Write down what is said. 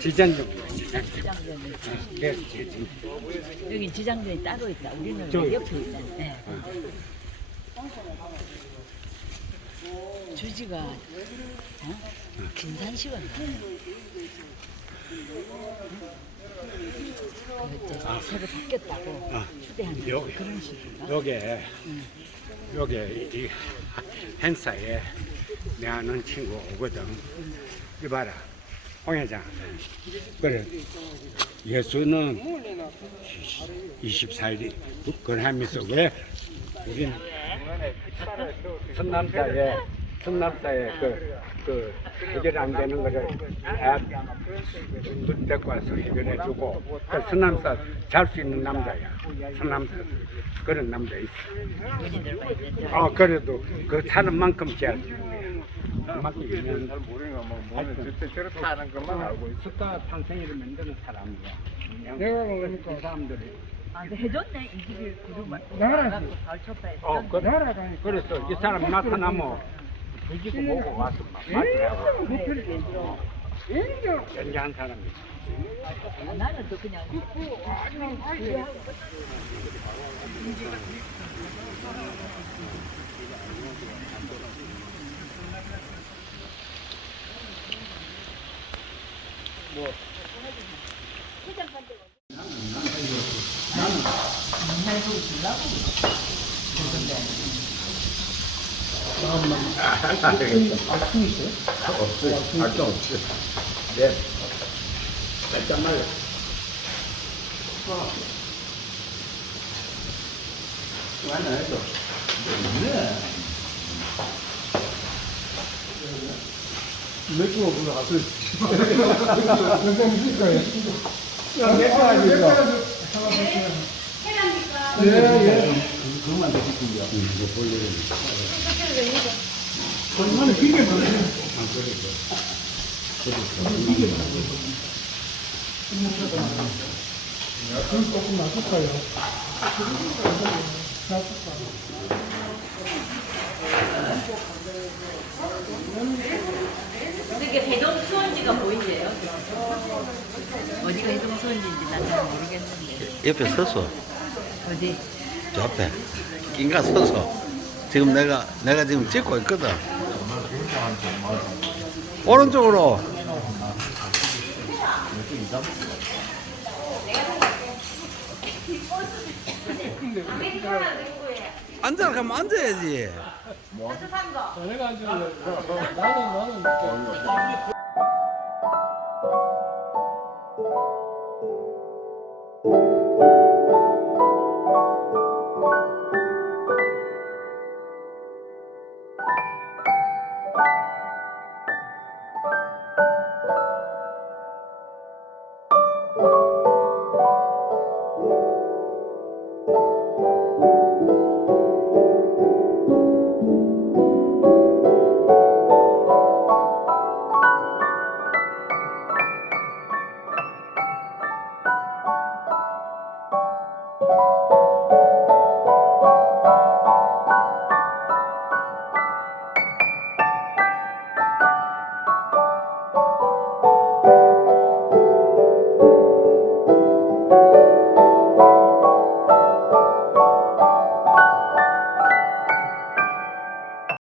지전정. 지장전이 그래서. 여기 지장전이 따로 있다. 우리는 저기. 옆에 있잖아. 네. 주지가 어? 김산시원 이제 새로 바뀌었다고 아, 초대하는 요- 그런 식인가? 요게 요게 이 행사에 내 아는 친구 오거든. 이봐라, 홍 회장. 그래, 예수는 24일이 북건하면서 왜 우리는 선남사에 선남사에 그, 그 해결 안 되는 거를 다 데리고 와서 해결해 주고 그 선남사 잘 수 있는 남자야. 선남사 그런 남자 있어. 어 그래도 그 사는 만큼 재 그만큼 잘 모르니까 뭐 뭐는 저때 저렇게 하는 것만 알고 있어. 스타 탄생일을 만드는 사람이야. 내가 그러니까 그 사람들이. 아, 근데 해줬네. 20일 그룹만. 나가라. 발쳤다 했어. 어, 그, 그래서 이 사람 나타나면 뒤지고 보고 와서 막 맞더라고. 연기한 사람이. 아, 나는 또 그냥 없어요. 알도 없어요. 네. 깜짝 말려. 완전 해도. 맥주 먹으러 갔어. 선생님 거예요. 맥주 아니죠? 예, 예. 그것만 드시고요. 이거 볼일은. 얼마나 길게 먹어요. 그럼 조금 놔둘까요? 이게 배동 수원지가 보이세요? 어디가 배동 수원지인지 난 잘 모르겠는데. 옆에 서서 어디? 저 앞에 긴가 서서 지금 내가 내가 지금 찍고 있거든 오른쪽으로 앉아 가면 앉아야지 내가 앉으래. 나는, 나는. 아